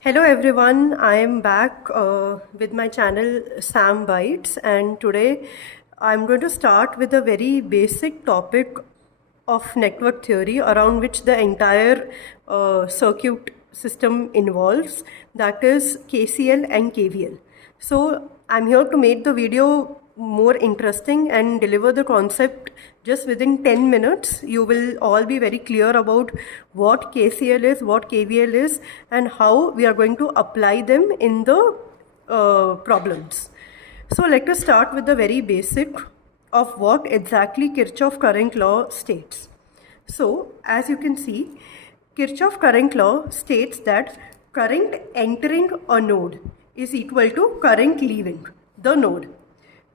Hello everyone, I am back with my channel Sam Bites, and today I'm going to start with a very basic topic of network theory around which the entire circuit system involves, that is KCL and KVL. So I'm here to make the video more interesting and deliver the concept just within 10 minutes. You will all be very clear about what KCL is, what KVL is, and how we are going to apply them in the problems. So let us start with the very basic of what exactly Kirchoff current law states. So as you can see, Kirchoff current law states that current entering a node is equal to current leaving the node.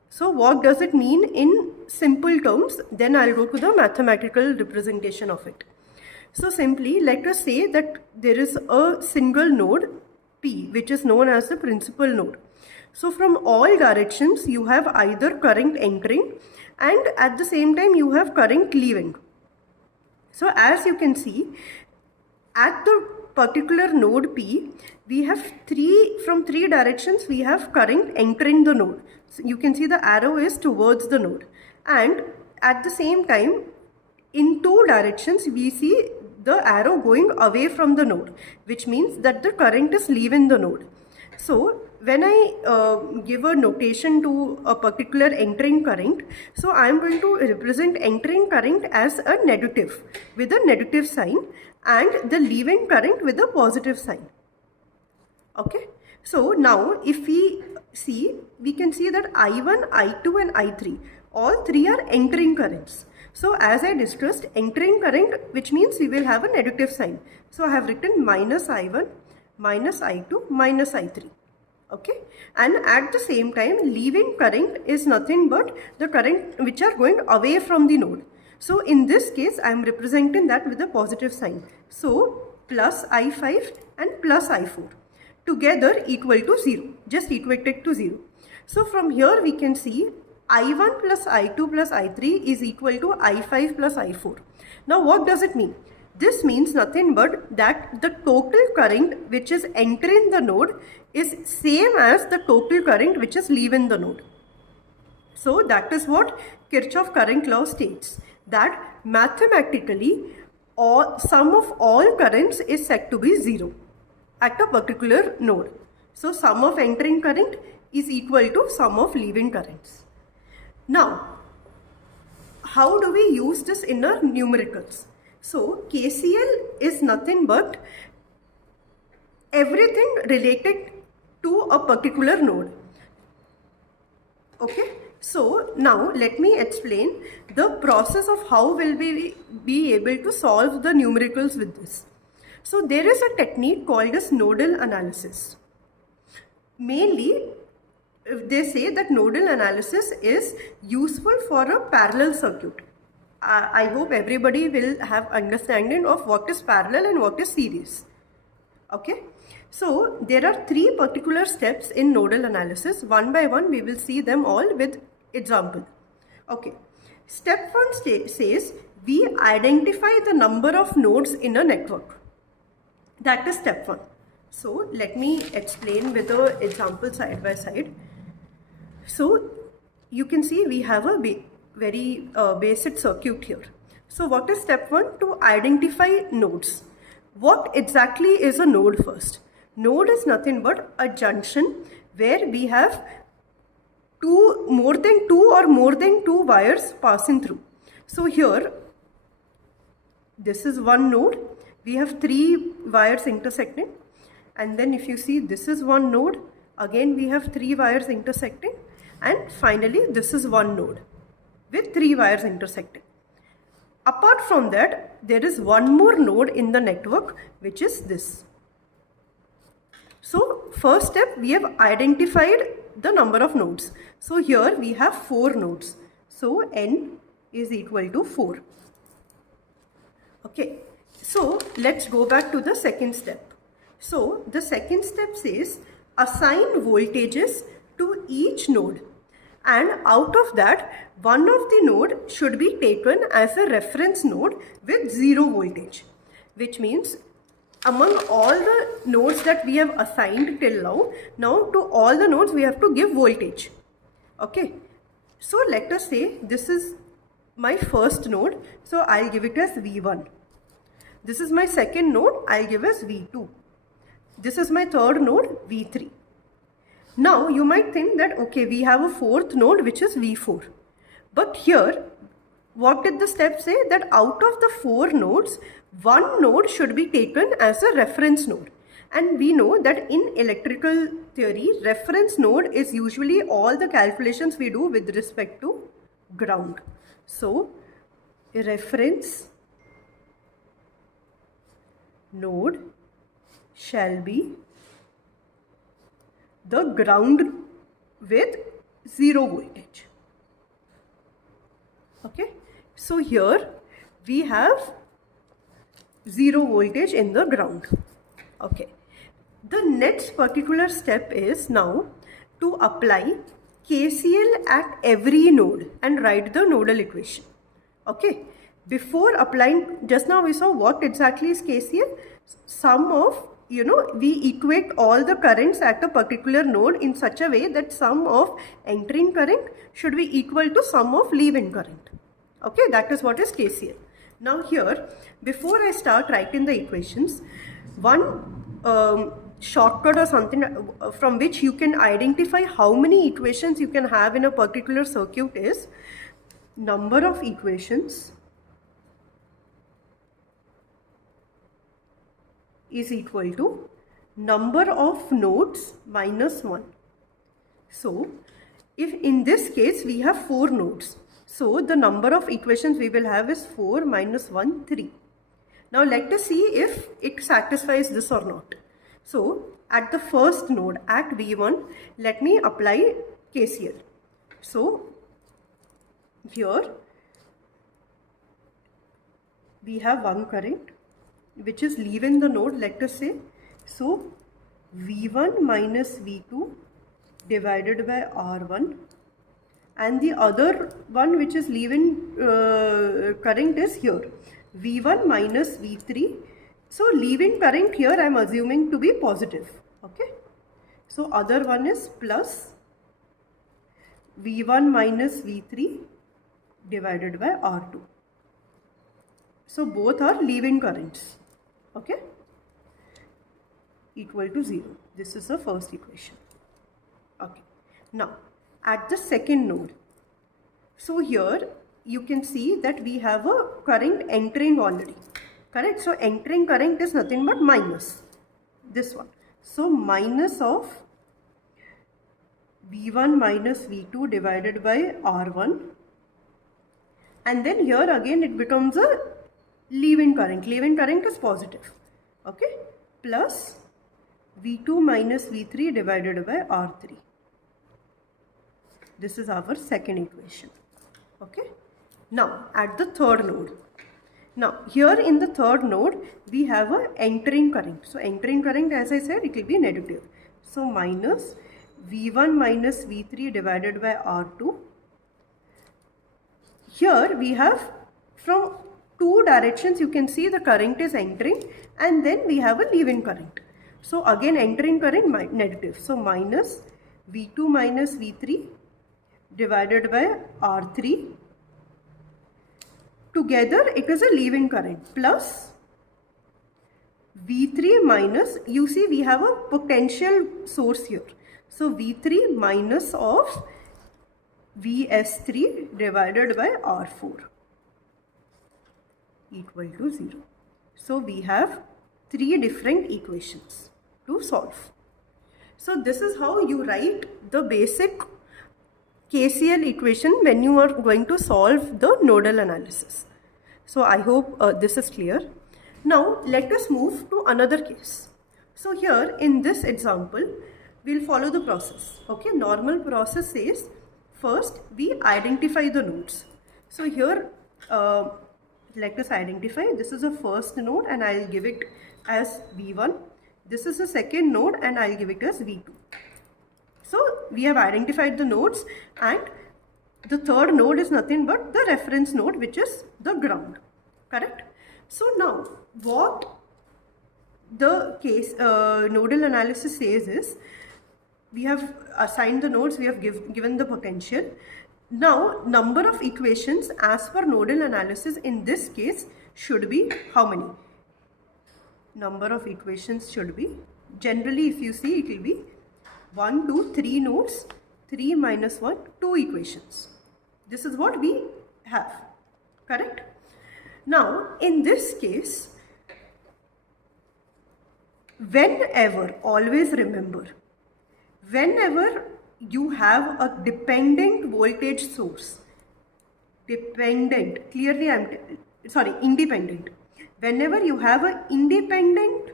So what does it mean in simple terms? Then I'll go to the mathematical representation of it. So simply, let us say that there is a single node P, which is known as the principal node. So from all directions, you have either current entering and at the same time you have current leaving. So as you can see, at the particular node P, we have from three directions we have current entering the node. So you can see the arrow is towards the node, and at the same time in two directions we see the arrow going away from the node, which means that the current is leaving the node. So when I give a notation to a particular entering current, so I am going to represent entering current as a negative with a negative sign and the leaving current with a positive sign. Okay, so now if we see, we can see that I1, I2 and I3, all three are entering currents. So as I discussed, entering current, which means we will have a negative sign. So I have written minus I1, minus I2, minus I3. Okay, and at the same time leaving current is nothing but the current which are going away from the node. So in this case I am representing that with a positive sign. So plus I5 and plus I4 together equal to 0, just equated to 0. So from here we can see I1 plus I2 plus I3 is equal to I5 plus I4. Now what does it mean? This means nothing but that the total current which is entering the node is same as the total current which is leaving the node. So that is what Kirchoff current law states, that mathematically sum of all currents is said to be 0 at a particular node. So sum of entering current is equal to sum of leaving currents. Now, how do we use this in our numericals? So KCL is nothing but everything related to a particular node. Okay, so now let me explain the process of how will we be able to solve the numericals with this. So there is a technique called as nodal analysis. Mainly, they say that nodal analysis is useful for a parallel circuit. I hope everybody will have understanding of what is parallel and what is series. Okay, so there are three particular steps in nodal analysis. One by one we will see them all with example. Okay, step 1 says we identify the number of nodes in a network. That is step 1. So let me explain with the example side by side. So you can see we have a very basic circuit here. So what is step 1? To identify nodes. What exactly is a node first? Node is nothing but a junction where we have more than two wires passing through. So here, this is one node. We have 3 wires intersecting. And then if you see, this is one node. Again, we have 3 wires intersecting. And finally, this is one node with 3 wires intersecting. Apart from that, there is one more node in the network, which is this. So first step, we have identified the number of nodes. So here we have 4 nodes. So n is equal to 4. Okay, so let's go back to the second step. So the second step says assign voltages to each node, and out of that one of the node should be taken as a reference node with 0 voltage, which means among all the nodes that we have assigned till now to all the nodes we have to give voltage. Okay, so let us say this is my first node, so I'll give it as V1. This is my second node, I'll give as V2. This is my third node, V3. Now you might think that okay, we have a fourth node which is V4. But here, what did the step say? That out of the 4 nodes, one node should be taken as a reference node. And we know that in electrical theory, reference node is usually all the calculations we do with respect to ground. So, a reference node shall be the ground with 0 voltage. Okay, so here we have 0 voltage in the ground. Okay, the next particular step is now to apply KCL at every node and write the nodal equation. Okay, before applying, just now we saw what exactly is KCL. Sum of, we equate all the currents at a particular node in such a way that sum of entering current should be equal to sum of leaving current. Okay, that is what is KCL. Now here, before I start writing the equations, one shortcut or something from which you can identify how many equations you can have in a particular circuit is number of equations is equal to number of nodes minus 1. So, if in this case we have 4 nodes, so the number of equations we will have is 4 minus 1, 3. Now let us see if it satisfies this or not. So, at the first node, at V1, let me apply KCL. So, here we have one current which is leaving the node, let us say. So, V1 minus V2 divided by R1, and the other one which is leaving current is here, V1 minus V3. So, leaving current here I am assuming to be positive. Okay. So, other one is plus V1 minus V3 divided by R2. So, both are leaving currents. Okay, equal to 0. This is the first equation. Okay, now at the second node, so here you can see that we have a current entering already, correct? So entering current is nothing but minus this one. So minus of V1 minus V2 divided by R1, and then here again it becomes a leaving current. Leaving current is positive. Okay, plus V2 minus V3 divided by R3. This is our second equation. Okay, now at the third node. Now here in the third node we have a entering current. So entering current, as I said, it will be negative. So minus V1 minus V3 divided by R2. Here we have from 2 directions you can see the current is entering, and then we have a leaving current. So again entering current negative. So minus V2 minus V3 divided by R3. Together it is a leaving current plus V3 minus, you see we have a potential source here. So V3 minus of Vs3 divided by R4 equal to 0. So we have 3 different equations to solve. So this is how you write the basic KCL equation when you are going to solve the nodal analysis. So I hope this is clear. Now let us move to another case. So here in this example, we'll follow the process. Okay, normal process says first we identify the nodes. So here let us identify, this is a first node and I'll give it as V1. This is a second node and I'll give it as V2. So we have identified the nodes, and the third node is nothing but the reference node, which is the ground, correct? So now what the case nodal analysis says is, we have assigned the nodes, we have given the potential. Now number of equations as per nodal analysis in this case should be how many? Number of equations should be, generally if you see, it will be 1, 2, 3 nodes, 3 minus 1, 2 equations. This is what we have, correct? Now in this case, whenever, always remember, whenever you have a dependent voltage source, independent. Whenever you have an independent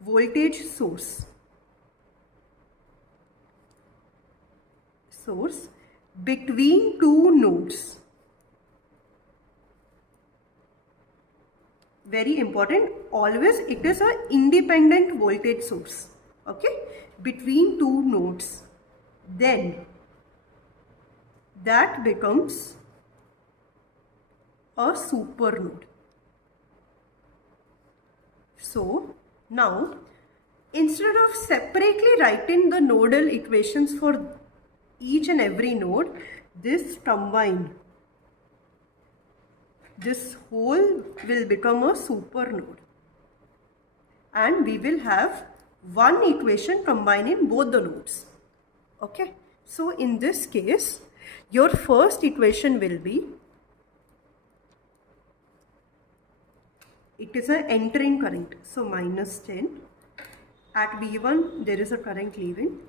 voltage source between two nodes, very important, always it is an independent voltage source, okay, between two nodes, then that becomes a supernode. So now, instead of separately writing the nodal equations for each and every node, this combined, this whole will become a supernode, and we will have one equation combining both the nodes. Okay, so in this case, your first equation will be, it is an entering current, so minus 10, at V1 there is a current leaving,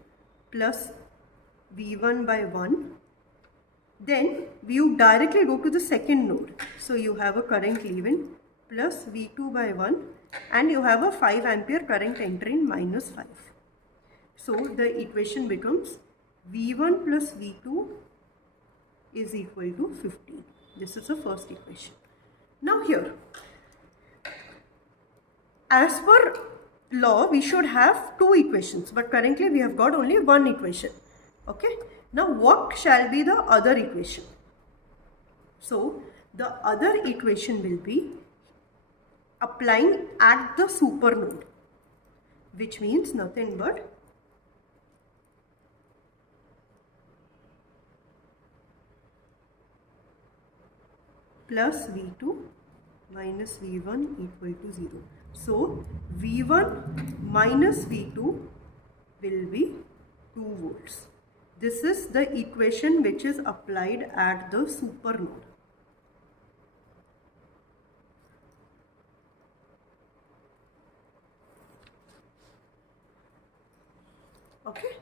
plus V1 by 1, then you directly go to the second node, so you have a current leaving plus V2 by 1, and you have a 5 ampere current entering minus 5. So the equation becomes V1 plus V2 is equal to 15. This is the first equation. Now here, as per law, we should have two equations, but currently we have got only one equation. Okay. Now what shall be the other equation? So the other equation will be applying at the supernode, which means nothing but plus V2 minus V1 equal to 0. So V1 minus V2 will be 2 volts. This is the equation which is applied at the supernode. Okay.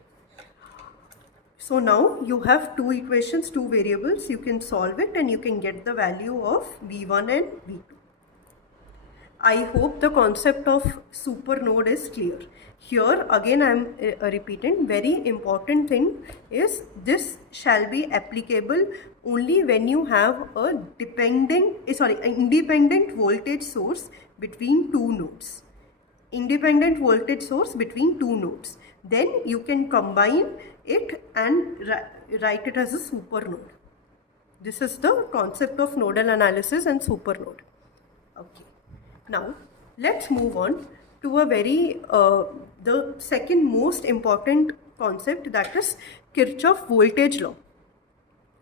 So now you have two equations, two variables, you can solve it and you can get the value of V1 and V2. I hope the concept of supernode is clear. Here again I am repeating, very important thing is this shall be applicable only when you have a independent voltage source between two nodes. Independent voltage source between two nodes. Then you can combine it and write it as a supernode. This is the concept of nodal analysis and supernode. Okay. Now let's move on to a the second most important concept, that is Kirchoff voltage law.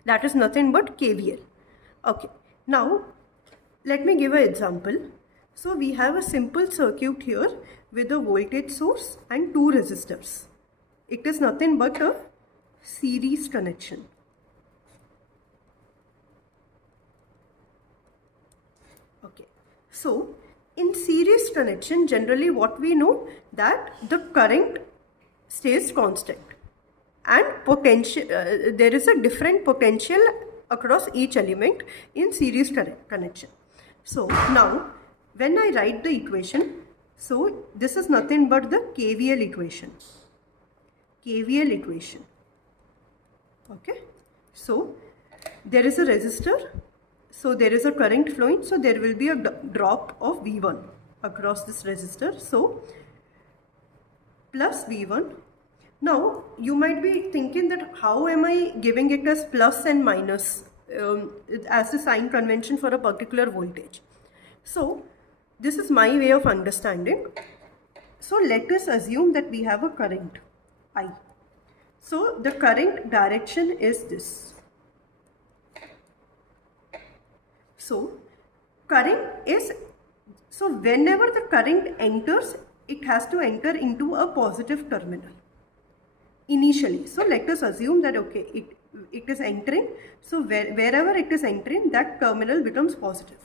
That is nothing but KVL. Okay. Now let me give an example. So we have a simple circuit here with a voltage source and two resistors. It is nothing but a series connection. Okay. So in series connection, generally what we know, that the current stays constant and potential, there is a different potential across each element in series connection. So now when I write the equation, so this is nothing but the KVL equation. KVL equation. Okay. So there is a resistor. So there is a current flowing, so there will be a drop of V1 across this resistor. So plus V1. Now you might be thinking that how am I giving it as plus and minus as the sign convention for a particular voltage. So this is my way of understanding. So let us assume that we have a current I. So the current direction is this. So whenever the current enters, it has to enter into a positive terminal initially. So let us assume that okay, it is entering. So wherever it is entering, that terminal becomes positive.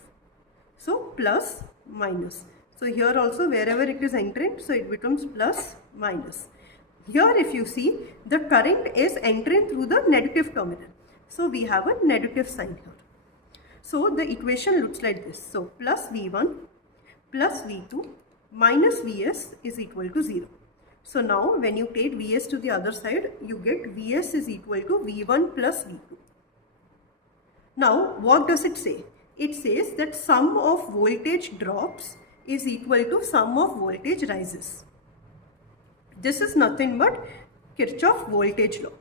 So plus minus. So here also wherever it is entering, so it becomes plus minus. Here if you see, the current is entering through the negative terminal. So we have a negative sign here. So the equation looks like this. So plus V1 plus V2 minus Vs is equal to 0. So now when you take Vs to the other side, you get Vs is equal to V1 plus V2. Now what does it say? It says that sum of voltage drops is equal to sum of voltage rises. This is nothing but Kirchoff voltage law.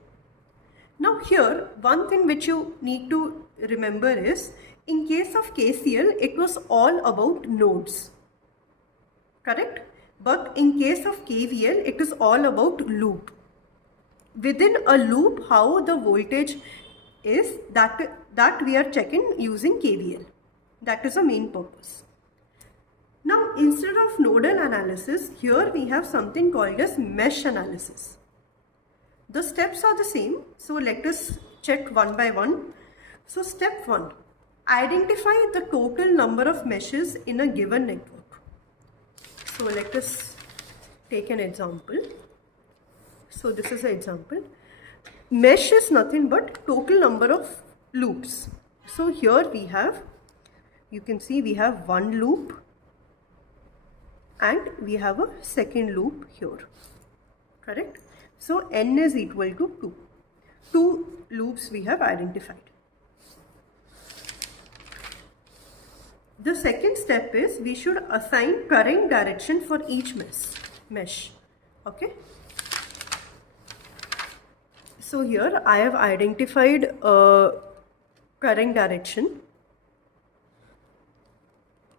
Now here, one thing which you need to remember is, in case of KCL, it was all about nodes, correct? But in case of KVL, it is all about loop. Within a loop, how the voltage is, that we are checking using KVL. That is the main purpose. Now, instead of nodal analysis, here we have something called as mesh analysis. The steps are the same. So let us check one by one. So step 1, identify the total number of meshes in a given network. So let us take an example. So this is an example. Mesh is nothing but total number of loops. So here we have, you can see we have one loop and we have a second loop here, correct? So n is equal to 2. 2 loops we have identified. The second step is we should assign current direction for each mesh. Okay. So here I have identified a current direction.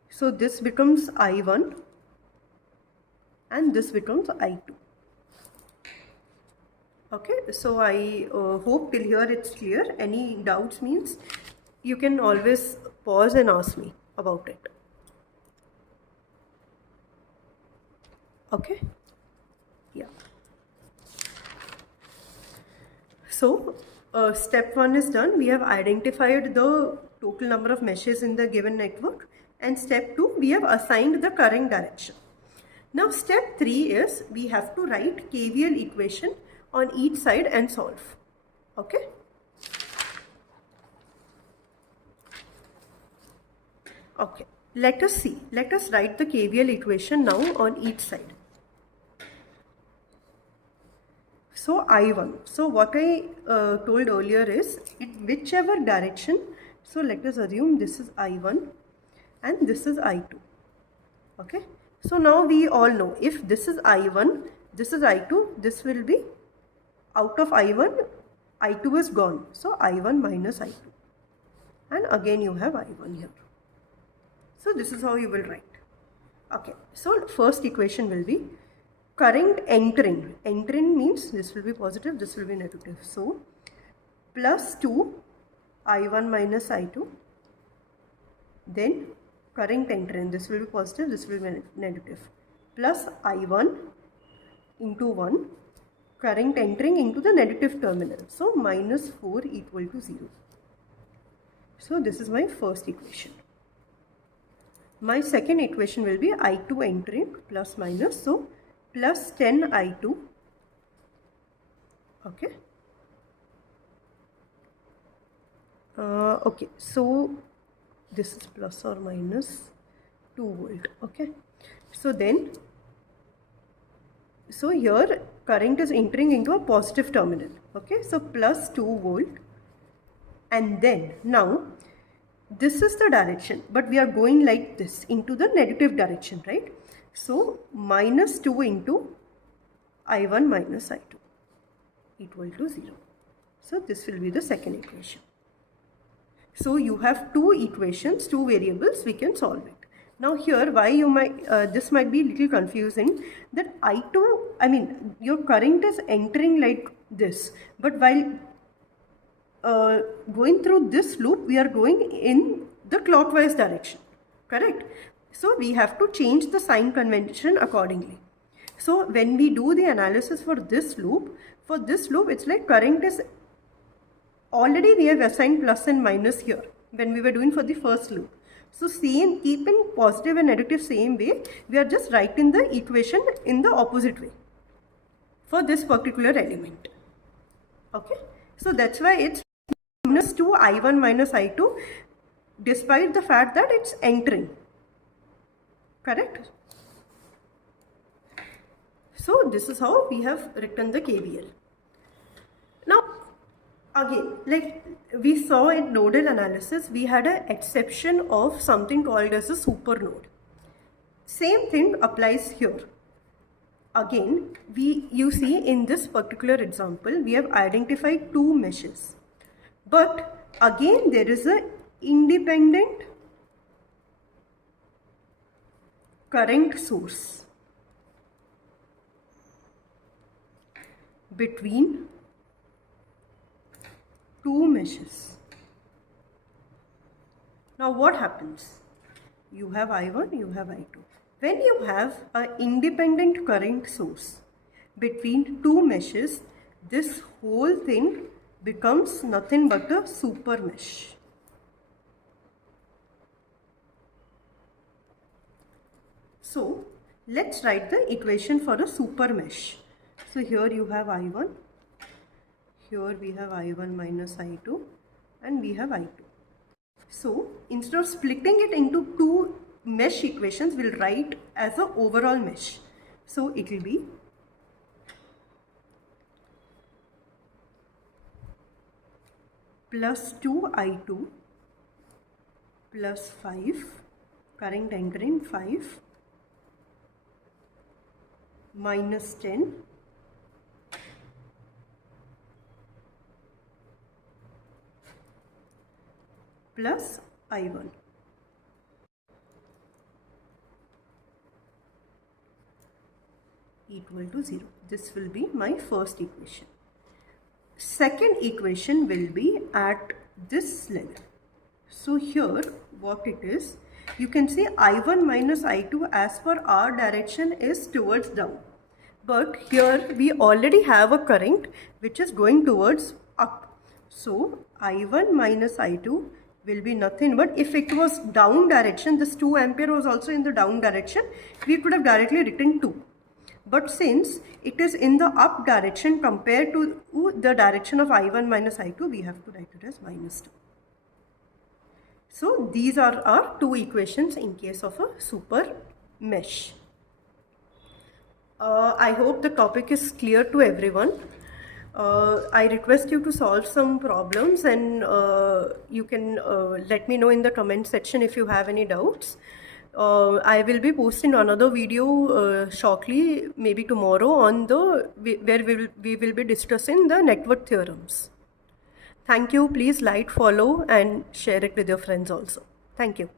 So this becomes I1 and this becomes I2. Okay, so I hope till here it's clear. Any doubts means you can always pause and ask me about it. Okay, yeah. So step 1 is done. We have identified the total number of meshes in the given network, and step 2, we have assigned the current direction. Now step 3 is we have to write KVL equation on each side and solve. Okay. Okay, let us see. Let us write the KVL equation now on each side. So I1. So what I told earlier is, whichever direction. So let us assume this is I1 and this is I2. Okay. So now we all know, if this is I1, this is I2, this will be out of I1, I2 is gone. So I1 minus I2. And again you have I1 here. So this is how you will write. Okay. So first equation will be current entering. Entering means this will be positive, this will be negative. So plus 2 I1 minus I2. Then current entering, this will be positive, this will be negative. Plus I1 into 1. Current entering into the negative terminal. So minus 4 equal to 0. So this is my first equation. My second equation will be I2 entering plus minus. So plus 10 I2. Okay. Okay. So this is plus or minus 2 volt. Okay. So then, so here current is entering into a positive terminal. Okay. So plus 2 volt. And then now this is the direction, but we are going like this into the negative direction, right? So minus 2 into I1 minus I2 equal to 0. So this will be the second equation. So you have two equations, two variables, we can solve it. Now here, why you might this might be a little confusing, that I2, I mean your current is entering like this, but while going through this loop, we are going in the clockwise direction, correct? So we have to change the sign convention accordingly. So when we do the analysis for this loop, it's like current is already we have assigned plus and minus here when we were doing for the first loop. So same, keeping positive and negative same way, we are just writing the equation in the opposite way for this particular element. Okay, so that's why it's minus 2 I1 minus I2 despite the fact that it's entering, correct? So this is how we have written the KVL. Now again, like we saw in nodal analysis, we had an exception of something called as a super node. Same thing applies here. Again, you see in this particular example, we have identified two meshes. But again, there is an independent current source between two meshes. Now what happens? You have I1, you have I2. When you have an independent current source between two meshes, this whole thing becomes nothing but a super mesh. So let's write the equation for a super mesh. So here you have I1, here we have I1 minus I2, and we have I2. So instead of splitting it into two mesh equations, we'll write as an overall mesh. So it will be plus 2 I2 plus 5, current entering 5, minus 10 plus I1. Equal to 0. This will be my first equation. Second equation will be at this level. So here what it is, you can say I1 minus I2 as per our direction is towards down. But here we already have a current which is going towards up. So I1 minus I2 will be nothing but, if it was down direction, this 2 ampere was also in the down direction, we could have directly written 2. But since it is in the up direction compared to the direction of I1 minus I2, we have to write it as minus 2. So these are our two equations in case of a super mesh. I hope the topic is clear to everyone. I request you to solve some problems, and you can let me know in the comment section if you have any doubts. I will be posting another video shortly, maybe tomorrow, on where we will be discussing the network theorems. Thank you. Please like, follow, and share it with your friends also. Thank you.